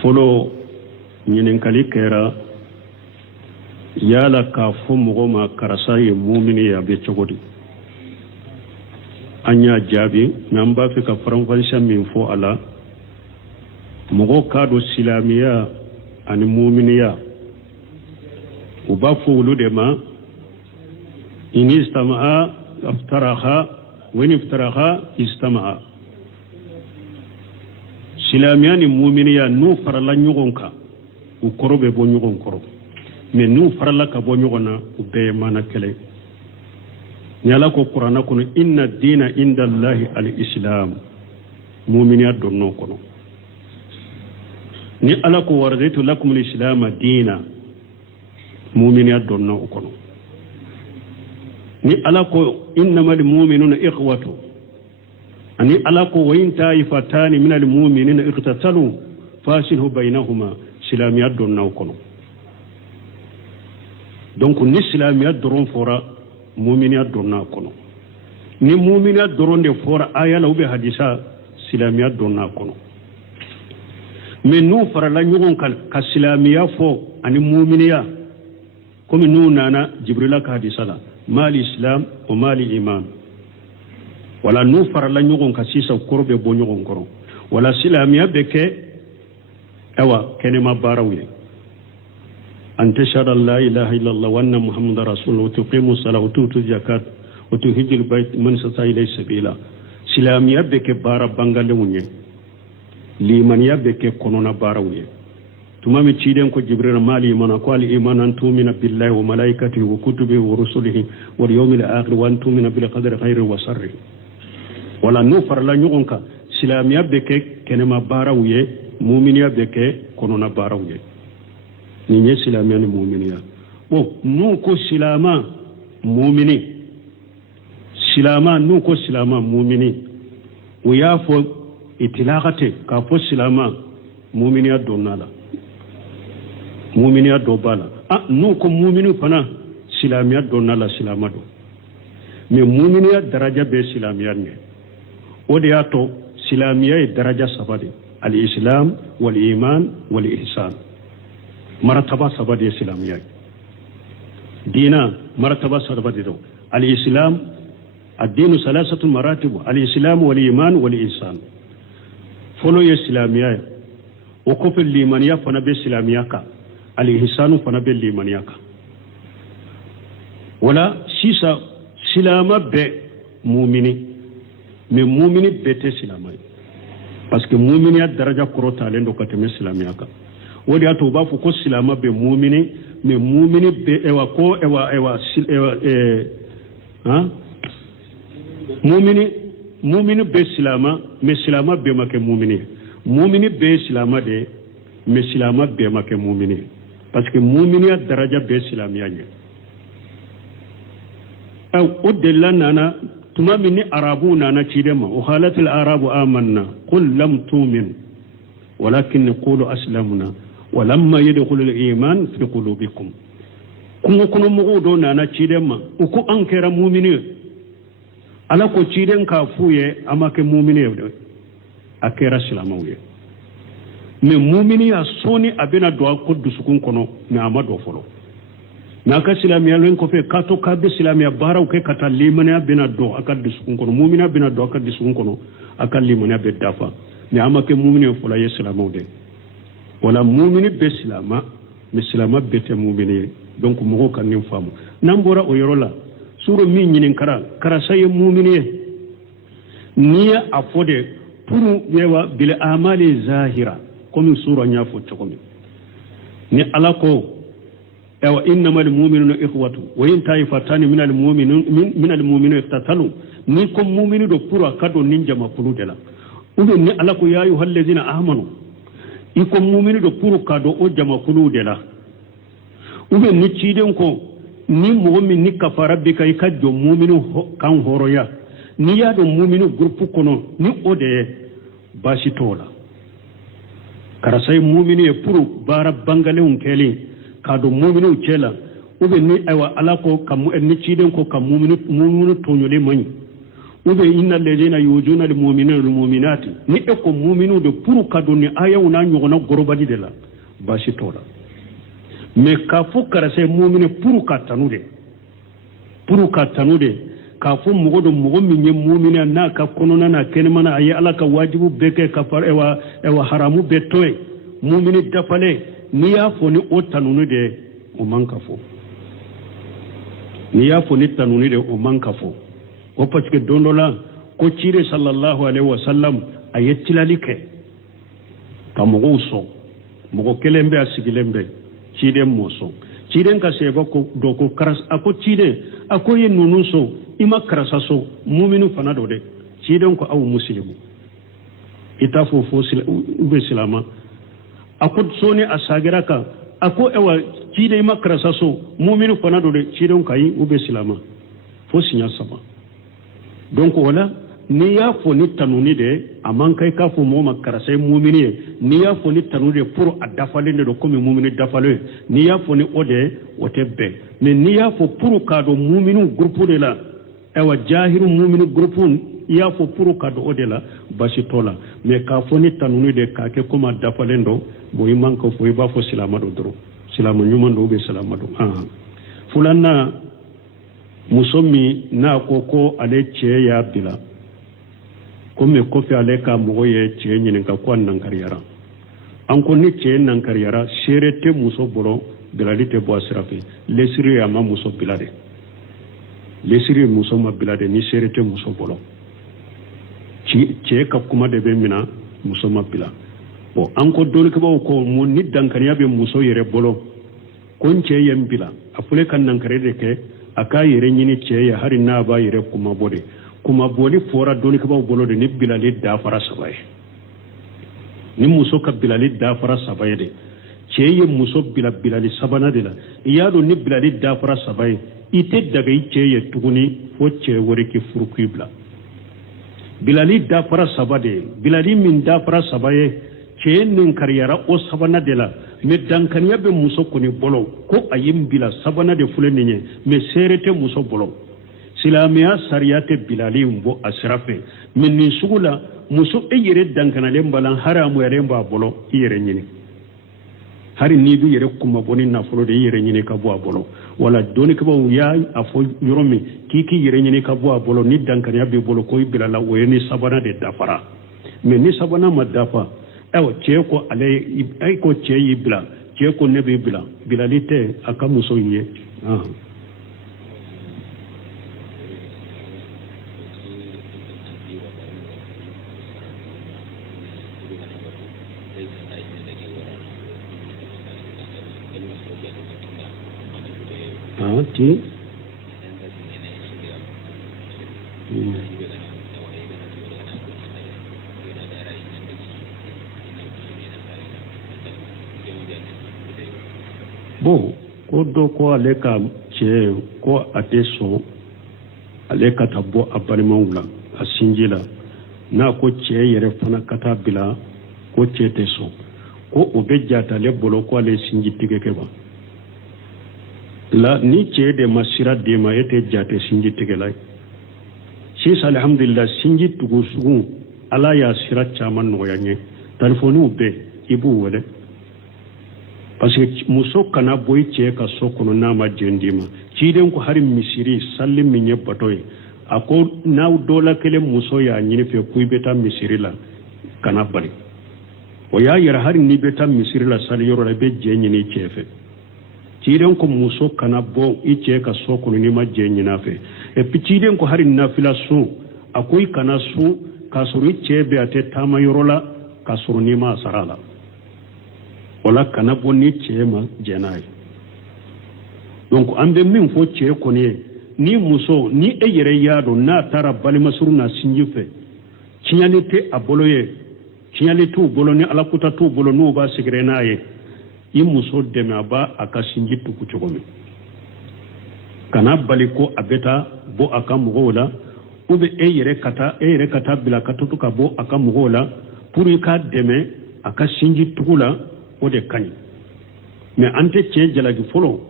folo ɲininkali kɛra yala k'a fɔ mɔgɔ ma karisa ye mumini ye a bɛ cogo di an y'a jaabi mais an b'a fɛ ka faranfasiya min fɔ a la mɔgɔw k'a dɔn silamɛya ani muminiya u b'a fɔ olu de ma in istama'a aftaraha wa in iftaraha istama'a silamɛya ni muminiya n'u farala ɲɔgɔn kan u kɔrɔ bɛ bɔ ɲɔgɔn kɔrɔ mais n'u farala ka bɔ ɲɔgɔn na u bɛɛ ye maana kɛlɛ ni Ala ko kuranna kɔnɔ inna diina inda Allahi al-islam muminiya donn'o kɔnɔ ni Ala ko waraditu lakum al-islam diina muminiya donn'o kɔnɔ ni Ala ko innamal mu'minuna ikhwatu ani Ala ko wa in ta'ifatani minal mu'minina iqtatalu fasilhu baynahuma silamiya donn'o kɔnɔ donc ni silamiya dɔrɔn fɔra muminiya donn'a kɔnɔ ni muminiya dɔrɔn de fɔra aya la ou bien hadisa silamiya donn'a kɔnɔ mais n'u farala ɲɔgɔn kan ka silamiya fɔ ani muminiya comme n'u nana Jibrila ka hadisa la mali islam o mali iman wala n'u farala ɲɔgɔn kan sisan kɔrɔ bɛ bɔ ɲɔgɔn kɔrɔ wala silamiya bɛ kɛ awa kɛnɛma baaraw ye أن تشهد لا إله إلا الله وأن محمد رسول الله وتقيم الصلاة وتؤتي الزكاة وتحج البيت من استطاع إليه سبيلا سلامية بك بارا بانغالونية لمن يبك كونونا باراوية تمام تشيدن كو جبريل مالي من قال إيمان أن تؤمن بالله وملائكته وكتبه ورسله واليوم الآخر وأن تؤمن بالقدر خيره وشره ولا نفر لا نيونكا سلامية بك كنما باراوية مؤمنية بك كونونا باراوية ni silamiya ni muminiya bon nu ko silama mumini silama nu ko silama mumini o y'a fɔ itilaqate k'a fɔ silama muminiya donna la muminiya dɔ b'a la nu ko mumini fana silamiya donna la silama don mais muminiya daraja bɛ silamiya ɲɛ o de y'a to silamiya ye daraja saba de al-islam wal iman wal ihsan مرتبة سبب الإسلامية دينا مرتبة سبب الإسلام الدين ثلاثة مراتب الإسلام والإيمان والإحسان فلو الإسلامية وكف الإيمانية فنبي الإسلامية الإحسان فنبي الإيمانية ولا سيسا سلامة بمؤمني من مؤمني بيت سلامة parce que مؤمنية درجة كروتا لندو كتم الإسلامية wodi ato ba fu ko silama be mu'mini me mu'mini be ewa ko ewa mu'mini be silama me silama be make mu'mini be silama de me silama be make mu'mini parce que mu'mini daraja be silamiya nya aw udilla nana tuma minni arabu nana cidema o halatul arabu amanna qul lam tu'min walakin qulu aslamna ولما يدخل الإيمان في قلوبكم كم كنا مغودون أنا تشيدما وكو أنكر مؤمنين على كو تشيدن كافوية أما كمؤمنين أكير سلاموية من مؤمنين أصوني أبنا دعاء قد سكون كنو نعم دوفلو ناكا سلامي ألوين كوفي كاتو كاد سلامي بارا وكي كتا ليمني أبنا دعاء أكاد سكون كنو مؤمنين أبنا دعاء أكاد سكون كنو أكاد ليمني أبدافا نعم كمؤمنين فلا يسلاموية wala mumini be silama mi silama bete mumini donc mo kan nim famu nambora o yorola suro mi nyinin kara saye mumini niya afode pour yewa bil amali zahira comme suro nya fo tokomi ni alako ewa innamal mu'minuna ikhwatu wa in ta'ifatani minal mu'minina iqtatalu ni ko mu'minu do pour akado ninja mapulu dela ube ni alako ya ayyuhallazina amanu iko mumini do puru kado o jama kulu de la ube ni ciden ko ni momi ni kafara be kay ka jo muminu kan horoya ni ya do muminu groupe kono ni ode bashi tola kara sai mumini e puru bara bangale un keli kado muminu cela ube ni aywa alako kam ni ciden ko kam muminu tonyole mani ube inna alladhina yujuna lil mu'minina wal mu'minati ni e ko mu'minu de pour kadoni ayaw na nyogona gorobadi de la bashi tola me ka fu karase mu'mine pour katanude ka fu mugodo mugo minye mu'mina na ka konona na kenmana ayi ala ka wajibu beke ka par ewa haramu betoy mu'mini dafale ni ya fo ni o tanunu de o manka fo ni ya fo ni tanunu de o manka fo o parce que dondola ko cire sallallahu alaihi wasallam ayettilalike ka mugo so mugo kelembe asigilembe cide moso cide ka seba ko do ko karas ako cide ako ye nunu so ima karasa so mu'minu fana do de cide ko aw muslimu ita fo ube silama ako soni asagira ka ako ewa cide ima karasa so mu'minu fana do de cide ko ayi ube silama fo sinya sama donc wala ni ya fo ni tanuni de aman kai ka fo mo makarasai mu'mini ni ya fo ni tanuni de pour adafale de comme mu'mini dafale ni ya fo ni ode wotebe mais ni ya fo pour ka do mu'minu groupe de la ewa jahiru mu'minu groupe ya fo pour ka do ode la bashi tola mais ka fo ni tanuni de ka ke comme adafale ndo bo iman ko fo iba fo silama do dro silama nyuma ndo be silama do fulanna musomi na koko ale ce ya bila kome kofi ale ka mogo ye ce nyinin ka kwa nankariyara an ko ni ce nankariyara sere te muso bolo bilali te bo asirafe lesiri ya ma muso bilade lesiri muso ma bilade ni sere te muso bolo ce ka kuma de be mina muso ma bila bo an ko dole ka ko mo ni dankariya be muso yere bolo kon ce yem bila afule kan nankare de ke aka yere nyini ce ya hari na ba yere kuma boli fora doni ka ba bolo de ni bilali da fara sabaye ni muso ka bilali da fara sabaye de ce ye muso bilali sabana de la iya do ni bilali da fara sabaye ite daga ce ye tuguni fo ce wore ki furku ibla bilali da fara sabade bilali min da fara sabaye ce nin kariyara o sabana de la me dankaniya be muso koni bolo ko ayim bila sabana de fule ninye me serete muso bolo silamiya sariyate bilali mbo asrafe min ni sugula muso e yere dankanale mbalan haramu yere mba bolo yere nyini hari ni du yere kuma boni na folo de yere nyini ka bo bolo wala doni ka bo ya afo yoromi kiki yere nyini ka bo bolo ni dankaniya be bolo ko bilala o yeni sabana de dafara me ni sabana madafa ewa ce ko ale ay ko ce yi bila ce ko ne be bila bilalite aka muso yi ti bo ko do ko ale ka ce ko ate so ale ka tabo abalimanwula asinjila na ko ce yere fana kata bila ko ce te so ko obejata le bolo ko ale sinji tigeke ba la ni ce de masira de ma ete jate sinji tigelai shi alhamdulillah sinji tugu sugu ala ya sira chaman no yanye telefonu be ibu wele parce que muso kana boy ce ka sokono na ma jendima ci den ko harim misiri sallim mi nyebatoy ako naw dola kele muso ya nyine fe kuy beta misiri la kana bari o ya yara harim ni beta misiri la sal yoro la be je nyini cefe ci den ko muso kana bo i ce ka sokono ni ma je nyina fe e pi ci den ko harim na fila su akoy kana su ka suru ce be ate tama yoro la ka suru ni ma sarala wala kana bonni cema jenay donc ambe min fo ce ko ni muso ni e yere yado na tara bali masuru na sinjife kinyalite aboloye kinyalite bolo ni alakuta tu bolo no ba sigrenaye yi muso dema ba aka sinjitu ku chogomi kana bali ko abeta bo aka mugola ube e yere kata bila katutu ka bo aka mugola pour ka deme aka sinjitu kula ode kani mais ante ce jalagi folo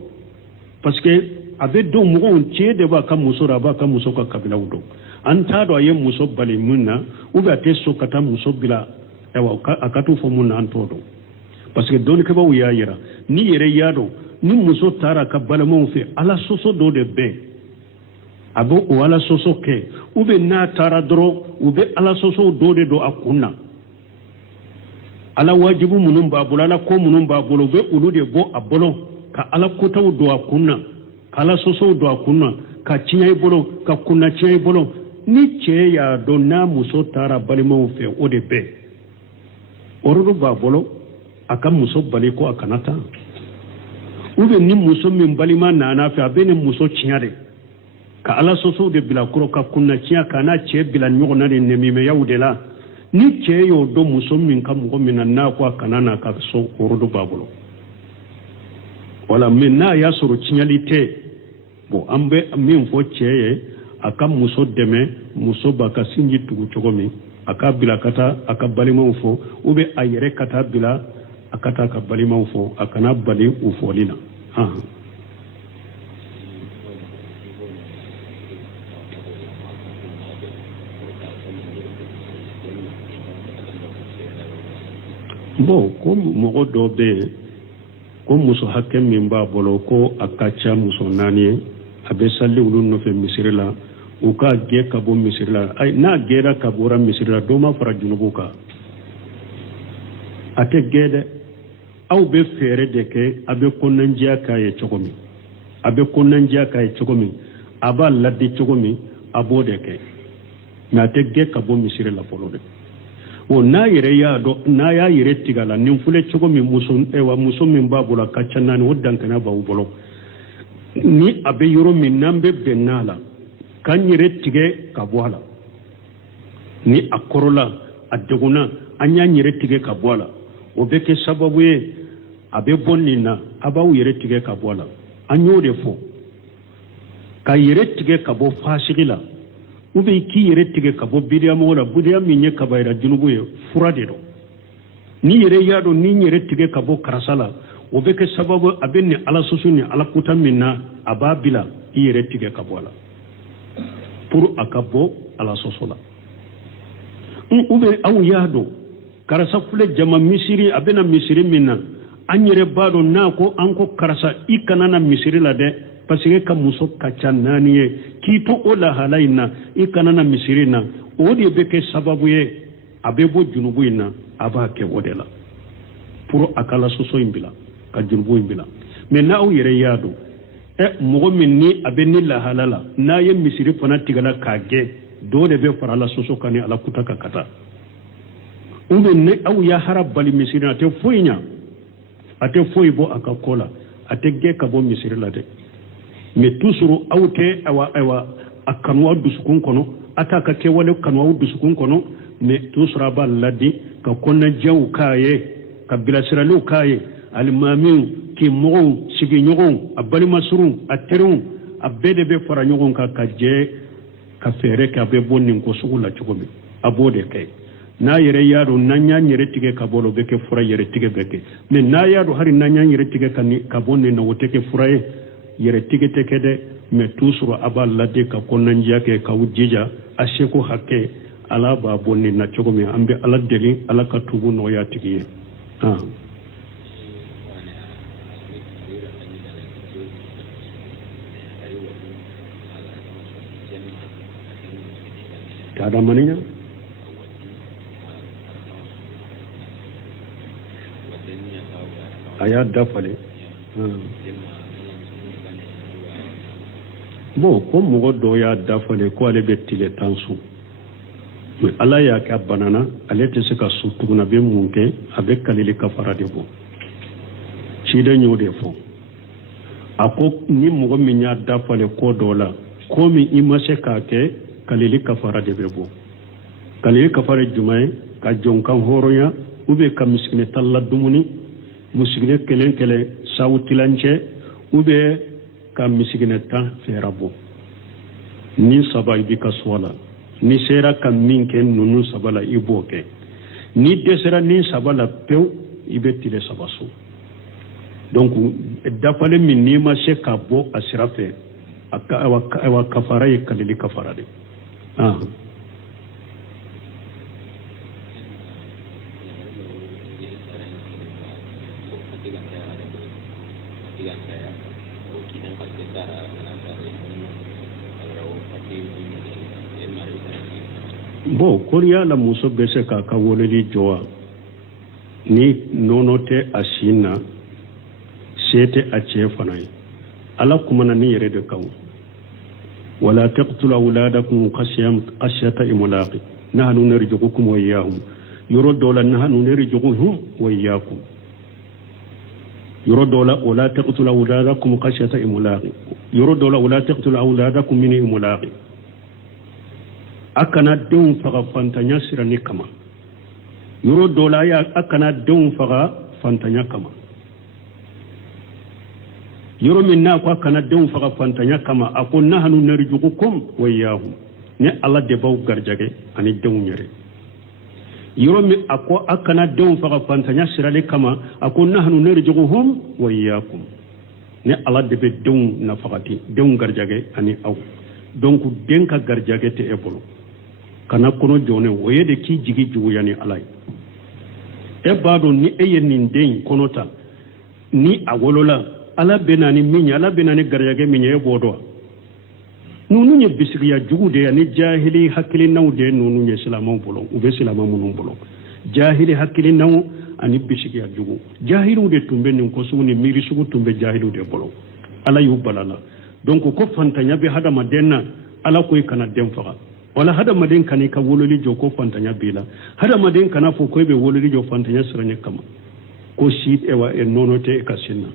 parce que abe do mugo ce de ba ka muso ra ba ka muso ka kabila wudo anta do ayem muso bali munna ube ate so kata muso bila ewa akatu fo munna antodo parce que don ke ba wuya yira ni yere yado ni muso tara ka balamo fe ala soso do de be abo o ala soso ke ube na tara dro ube ala soso do de do akunna ala wajibu munum ba bulala ko munum ba bolo be ulu de bo abolo ka ala kotaw do akunna kala soso do akunna ka cinyai bolo ka kunna cinyai bolo ni ce ya do na muso tara balimo fe o de be oruru ba bolo aka muso bali ko akanata ube ni muso min balima nana fe abene muso cinyade ka ala soso de bila kuro ka kunna cinya kana ce bila nyogona de nemime yawdela ni ce yo do muso min ka mugo min na ko akanana ka so oruru ba bolo wala min na ya soro cinyalite bo ambe min fo ceye aka muso deme muso baka sinji tugu cogomi aka bila kata aka balima fo ube ayere kata bila akata ka balima fo akana bali ufo lina bo ko mogo do be ko muso hakke min ba bolo ko akacha muso nani abe salli ulun no fe misirila u ka ge ka bo misirila ay na gera ka bora misirila do ma fara junubuka ate gede aw be fere de ke abe konanjiya kaye chogomi abe konanjiya kaye chogomi aba laddi chogomi abo de ke na te ge ka bo misirila folo de o na yere ya do na ya yere tigala nin fule chogomi muso ewa muso min babula kacana ni wodankana ba ubolo ni abe yoro min nambe benala kan yere tige ka boala ni akorola adeguna anya yere tige ka boala o be ke sababu ye abe bonnina abaw yere tige ka boala anyo de fo ka yere tige ka bo fasigila ube ki yere tige ka bo bidiya mola budiya minye ka bayra junubu ye furade do ni yere yado ni yere tige ka bo karasala o be ke sababu abe ni ala susuni ala kuta minna ababila yere tige ka boala pour akabo ala sosola ube aw yado karasa fule jama misiri abena misiri minna anyere bado nako anko karasa ikanana misiri la de parce que ka muso kacha naniye kito ola halaina ikanana misiri na odi beke sababu ye abebo junubu ina aba ke wodela pour akala soso imbila ka junubu imbila mais na o yere yado mogo min ni abeni la halala na ye misiri fana tigala kage do de be farala soso kani ala kutaka kata ube ne aw ya harab bali misiri ate foyinya ate foyi bo akakola ate ge ka bo misiri la de mais toujours awte awa akanwa dusukun kono ataka ke wale kanwa dusukun kono mais toujours aba ladi ka konna jaw kaye ka bilasiralu kaye almamin ki mogon sigi nyogon abali masrun aterun abede be fara nyogon ka kaje ka fere ka be bonnin ko sugula chugomi abode kay na yere yaro nanya nyere tige ka bolo beke fura yere tige beke mais na yaro hari nanya yere tige kan ka bonni na wote ke fura yere tige teke de mais toujours abal ladde ka konan jake ka wujija asheko hakke ala ba bonni na chugomi ambe ala deli ala ka tubu no ya tige ada maninya aya dafale bo ko mogo do ya dafale ko ale be tile tansu mais ala ya ka banana ale te se ka sutuna be munke abe kalili kafara de bo ci de nyode fo ako ni mogo minya dafale ko dola ko mi imase ka ke kalili kafara de bebo kalili kafara jumay ka jonkan horonya ube ka miskine talla dumuni musigine kelen kele sawtilanche ube ka miskine ta ferabo ni sabay bi kaswala ni sera ka minke nunu sabala iboke ni desera ni sabala pew ibetile sabasu donc dafale min ni ma se ka bo asirafe aka wa kafara kalili kafara de ah bon koriya la muso bɛ se k'a ka woleli jɔ wa ni nɔnɔ tɛ a sin na se tɛ a cɛ fana ye ala kumana ni yɛrɛ de kan wala taqtulu awladakum khashyata imlaq nahnu narzuqukum wa iyyahum yoro dola nahnu narzuquhum wa iyyakum yoro dola wala taqtulu awladakum khashyata imlaq yoro dola wala taqtulu awladakum min imlaq akana denw faga fantanya sirani kama yoro dola ya akana denw faga fantanya kama yoro min na ko akana denw faga fantanya kama ako nahnu narjuqukum wa iyyahum ne Allah de baw garjage ani denw nyere yoro min ako akana denw faga fantanya sirani kama ako nahnu narjuquhum wa iyyakum ne Allah de be denw na fagati denw garjage ani aw donc denka garjage te ebolo kana kono jone woye de ki jigi jugu yani alay e baado ni e yen den konota ni awolola ala benani minya ala benani garjage minya e bodo nunu nye bisigiya jugu de yani jahili hakili nawde nunu nye silama bolo ube silama munun bolo jahili hakili naw ani bisigiya jugu jahilu de tumbe nin ko suguni miri sugu tumbe jahilu de bolo ala yu balala donc ko fantanya be hada madenna ala koy kana dem faga wala hada maden kani ka wololi jo ko fantanya bila hada maden kana fo koy be wololi jo fantanya sirane kama ko shit ewa e nonote e kasinna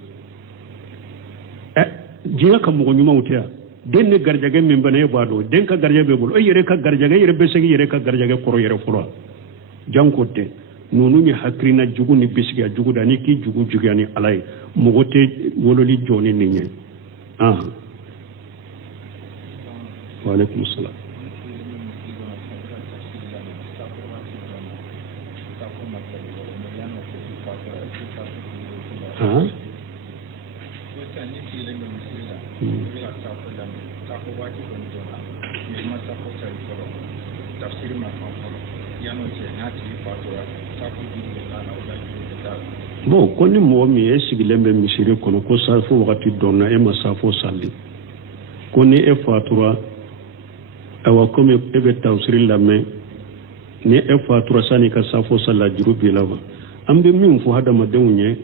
jiya kam mo nyuma utia den ne garjage min bane bado den ka garjabe bol o yere ka garjage yere be segi yere ka garjage koro yere furo jankote nonu ni hakrina jugu ni bisigi jugu da ni ki jugu jugani alay mo gote wololi joni ninye wa alaikum salam bon koni mo mi e sigilembe misiri kono ko safo wakati donna e masafo salli koni e fatura awa kome ebe tawsiri lame ni e fatura sani ka safo salla jurubi lawa ambe min fu hada madenye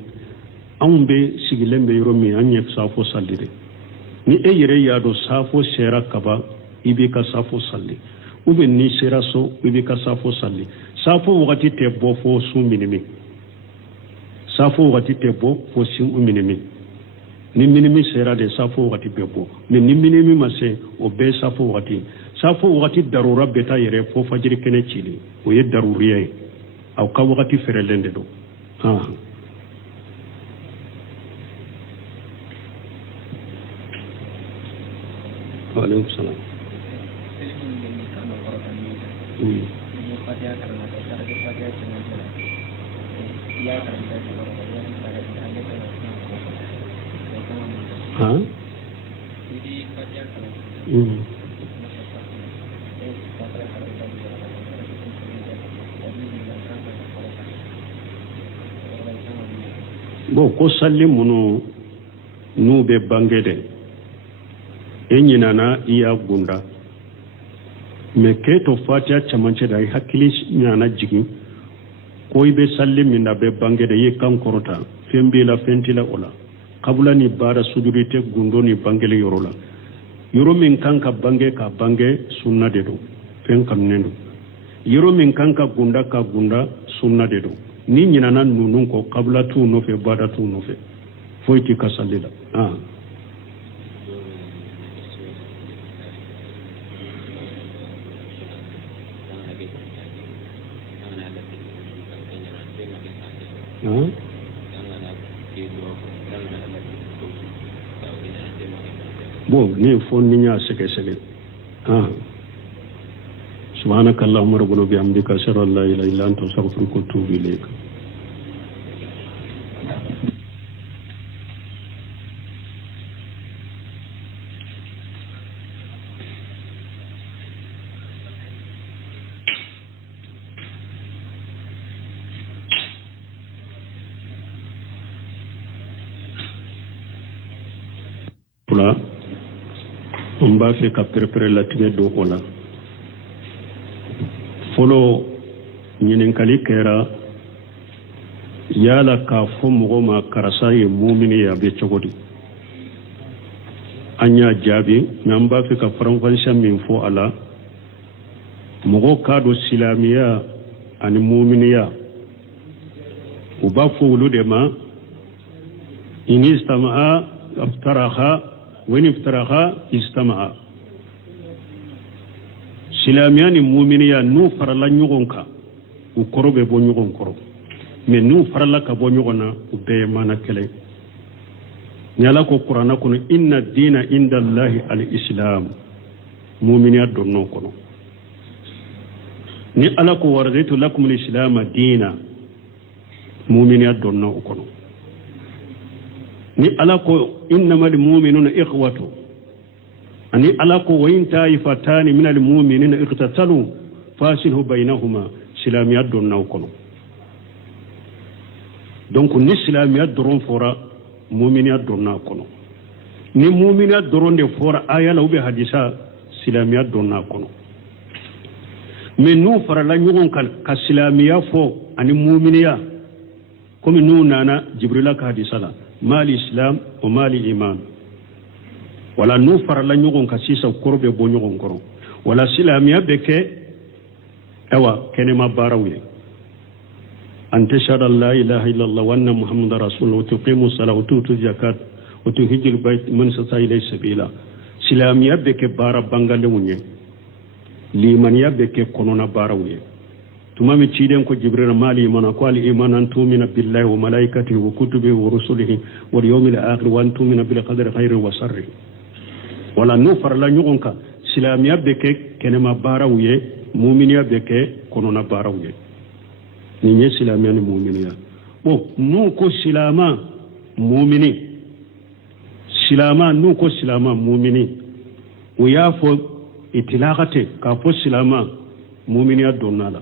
ambe sigilembe yoro mi anye safo sallire ni e yere yado safo sera kaba ibe ka safo salli ube ni sera so ibe ka safo salli safo wakati te bo fo suminimi safo wakati te bo fo sin uminimi ni minimi sera de safo wakati bebo ni minimi mase o be safo wakati darura beta yere fo fajiri kene chili o ye daruriye aw ka wakati ferelende do wa alaikum salam bon ko salli munu nu be bangede enyina iya gunda me keto fatiha chamanche da hakili nyana jigi ko ibe salli minna be bangede ye kan korota fembila fentila ola kabula ni bara sudurite gundo ni bangele yorola yoro min kanka bange ka bange sunna de do fen kam nendo yoro min kanka gunda ka gunda sunna de do ni nyina nan nunun ko kabula tu no fe bada tu no fe foyti ka sallila bon ni fon ni nya sege subhanakallahumma rabbana bihamdika ashhadu an la ilaha illa anta astaghfiruka wa atubu ilayk pula on b'a fait ka prépare la tigɛ do o la fɔlɔ ɲininkali kɛra yala k'a fɔ mɔgɔ ma karisa ye mumini ye a bɛ cogo di an y'a jaabi mais an b'a fɛ ka faranfasiya min fɔ a la mɔgɔw k'a dɔn silamɛya ani muminiya u b'a fɔ olu de ma in istama'a iftaraha wa in iftaraha istama'a silamɛya ni muminiya n'u farala ɲɔgɔn kan u kɔrɔ bɛ bɔ ɲɔgɔn kɔrɔ mais n'u farala ka bɔ ɲɔgɔn na u bɛɛ ye maana kelen ni Ala ko kuranna kɔnɔ inna diina inda Allahi al-islam muminiya donn'o kɔnɔ ni Ala ko waraditu lakum al-islam diina muminiya donn'o kɔnɔ ni Ala ko innamal mu'minuna ikhwatu ani Ala ko wa in ta'ifatani minal mu'minina iqtatalu fasilhu baynahuma silamiya donn'o kɔnɔ donc ni silamiya dɔrɔn fɔra muminiya donna kɔnɔ ni muminiya dɔrɔn de fɔra aya la ou bien hadisa silamiya donna kɔnɔ mais n'u farala ɲɔgɔn kan ka silamiya fɔ ani muminiya comme n'u nana jibrila ka hadisa la mali islam o mali iman wala n'u farala ɲɔgɔn kan sisan kɔrɔ bɛ bɔ ɲɔgɔn kɔrɔ wala silamiya bɛ kɛ awa kɛnɛma baaraw ye أن تشهد لا إله إلا الله وأن محمد رسول الله وتقيم الصلاة وتؤتي الزكاة وتحج البيت من استطاع إليه سبيلا سلامية بك بارا بانغالونية لمن يبك كونونا باراوية تمام تشيدن كو جبريل مالي من أقوال إيمان أن تؤمن بالله وملائكته وكتبه ورسله واليوم الآخر وأن تؤمن بالقدر خير وشر ولا نفر لا نيونكا سلامية بك كنما باراوية مؤمنية بك كونونا باراوية ni nye silamia ni muumini ya bo nuko silama muumini silama nuko silama muumini uyafo itilaqate ka fo silama muumini ya donala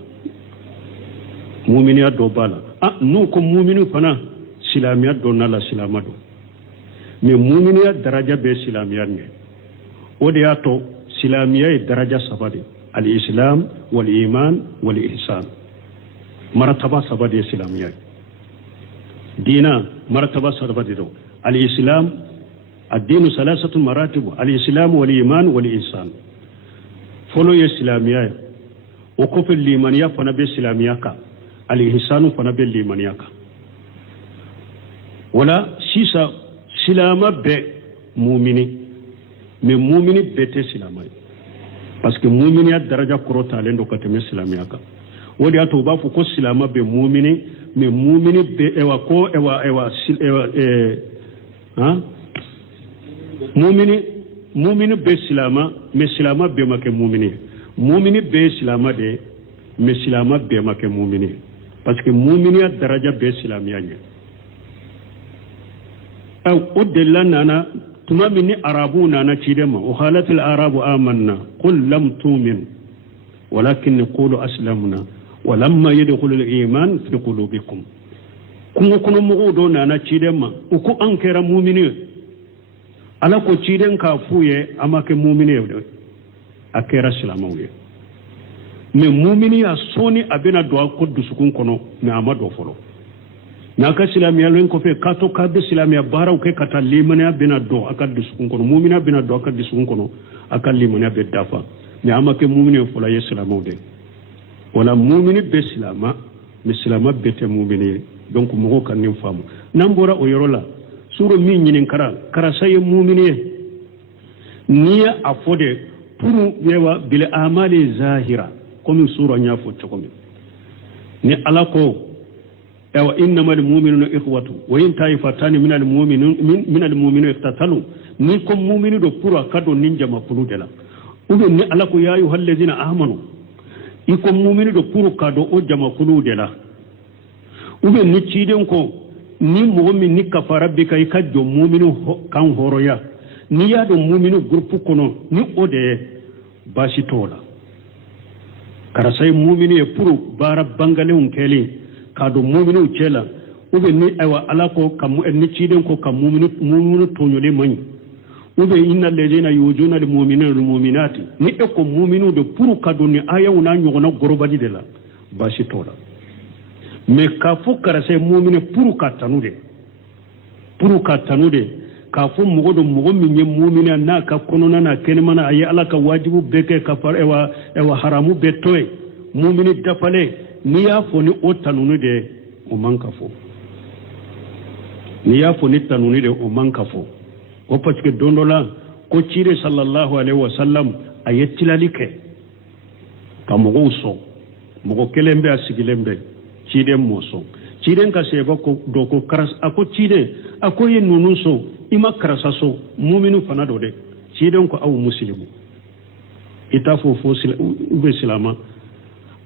muumini ya dobala nuko muumini fana silamia donala silama do me muumini ya daraja be silamia ne ode ato silamia daraja sabade al-islam wal iman wal ihsan مرتبة سبب الإسلامية دينا مرتبة سبب الإسلام الدين ثلاثة مراتب الإسلام والإيمان والإحسان فلو الإسلامية وكفر الإيمانية فنبي الإسلامية الإحسان فنبي الإيمانية ولا سيسا سلامة بمؤمني من مؤمني بيت الإسلامية parce que مؤمنية درجة كروتا لندو كتم الإسلامية wodi ato ba fu ko silama be mu'mini me mu'mini be ewa ko ewa mu'mini be silama me silama be make mu'mini mu'mini be silama de me silama be make mu'mini parce que mu'mini daraja be silamiya nya aw odella nana tuma minni arabu nana cidema o halatil arabu amanna qul lam tu'min walakin qulu aslamna ولما يدخل الإيمان في قلوبكم كم كنا مغودون أنا تشيدما وكو أنكر مؤمنين على كو تشيدن كافوية أما كمؤمنين أكير سلاموية من مؤمنين أصوني أبنا دعاء قد سكون كنو نعم دوفلو ناكا سلامي يلوين كفي كاتو كاد سلامي بارا وكي كتا ليمني أبنا دعاء قد سكون كنو مؤمنين أبنا دعاء قد سكون كنو أكا ليمني أبدافا نعم كمؤمنين فلا يسلاموية wala mu'mini be silama mislama bete mu'mini donc mo ko kan famu nambora o yorola suro mi nyinin kara say mu'mini niya afode pour yewa bil amali zahira comme suro nya fo to comme ni alako ewa innamal mu'minuna ikhwatu wa in ta'ifatani minal mu'minina iqtatalu ni comme mu'mini do pour akado ninja mapulu dela ube ni alako ya ayyuhallazina amanu iko mumini do puru kado o jama kulu de la ube ni ciden ko ni mu'min ni kafara bi kay kadjo muminu kan horoya ni ya do muminu groupe kono ni ode bashi tola kara sai mumini e puru bara bangale un keli kado muminu cela ube ni aywa alako kam en ni ciden ko kam muminu tonyole mani ube innal ladina yujuna lil mu'minina wal mu'minati ni e ko mu'minu de pour ka donni aya una nyogona gorobadi de la bashi tola mais ka fu karase mu'mine pour ka tanude ka fu mogo do mogo minye mu'mina na ka konona na kenmana ayi ala ka wajibu beke ka far ewa haramu betoy mu'mini dafale ni ya fo ni o tanunu de o manka fo ni ya fo ni tanunu de o manka fo o parce que dondola ko cire sallallahu alaihi wasallam ayettilalike ka mogo so mogo kelembe asigilembe cide moso cide ka seba ko do ko karas ako cide ako ye nunu so ima karasa so mu'minu fana do de cide ko aw muslimu ita fo ube silama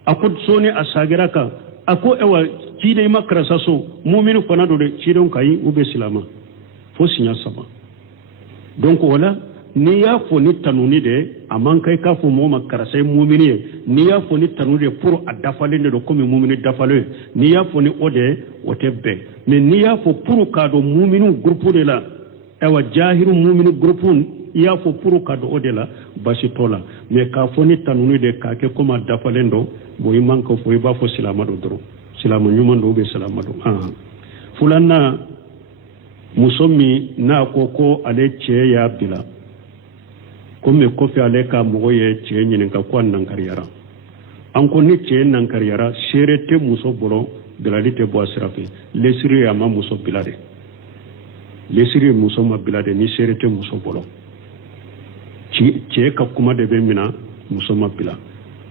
ako soni asagira ka ako ewa cide ima karasa so mu'minu fana do de cide ko ayi ube silama fo sinya sama donc wala ni ya fo ni tanuni de aman kai ka fo mo makarasai mu'mini ni ya fo ni tanuni de pour adafale de ko mi mu'mini dafale ni ya fo ni ode wotebe mais ni ya fo pour ka do mu'minu groupe de la ewa jahiru mu'minu groupe ya fo pour ka do ode la bashi tola mais ka fo ni tanuni de ka ke ko ma dafale ndo bo iman ko fo ba fo silama do dro silama nyuma ndo be silama do fulanna musomi na koko ale ce ya bila comme kofi ale ka mogo ye ce nyinin ka ko nan kariyara an ko ni ce nan kariyara sherete muso bolo bilalite bo asrafe lesiri ya ma muso bilade lesiri muso ma bilade ni sherete muso bolo ce ka kuma de be mina muso ma bila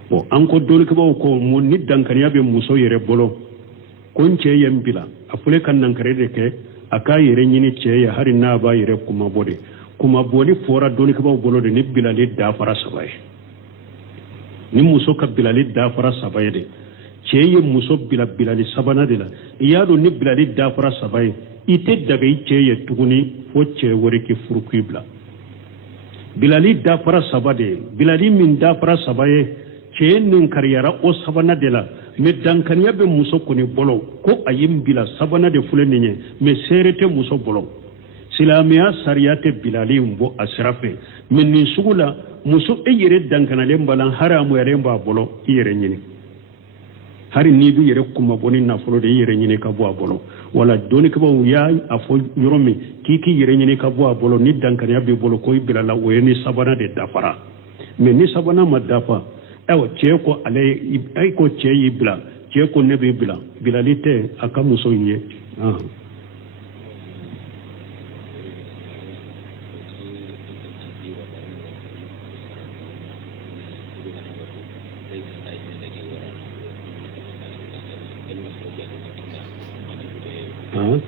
o an ko dole ka ba ko mo ni dankariya be muso yere bolo kon ce yem bila afule kan nan kare de ke aka yere nyini ce ya hari na ba yere kuma bodi fora doni ka ba bolo de ni bilali da fara sabai ni muso ka bilali da fara sabai de ce ye muso bilali sabana de la iya do ni bilali da fara sabai ite daga ce ye tuguni fo ce wore ki furku bla bilali da fara sabade bilali min da fara sabai ce nin kariyara o sabana de la me dankaniya be muso koni bolo ko ayim bila sabana de fuleni nye me serete muso bolo silamiya sariyate bilali mbo asrafe men ni sugula muso e yere dankanale mbalan haramu yare mba bolo yere nyini hari ni bi yere kuma boni na folo de yere nyini ka bo bolo wala doni ka bo ya afo yoromi kiki yere nyini ka bo bolo ni dankaniya be bolo ko bilala o ni sabana de dafara men ni sabana ma dafa ewa ce ko ale ay ko ce yi bila ce ko ne be bila bilalite aka muso yi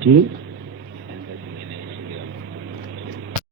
ti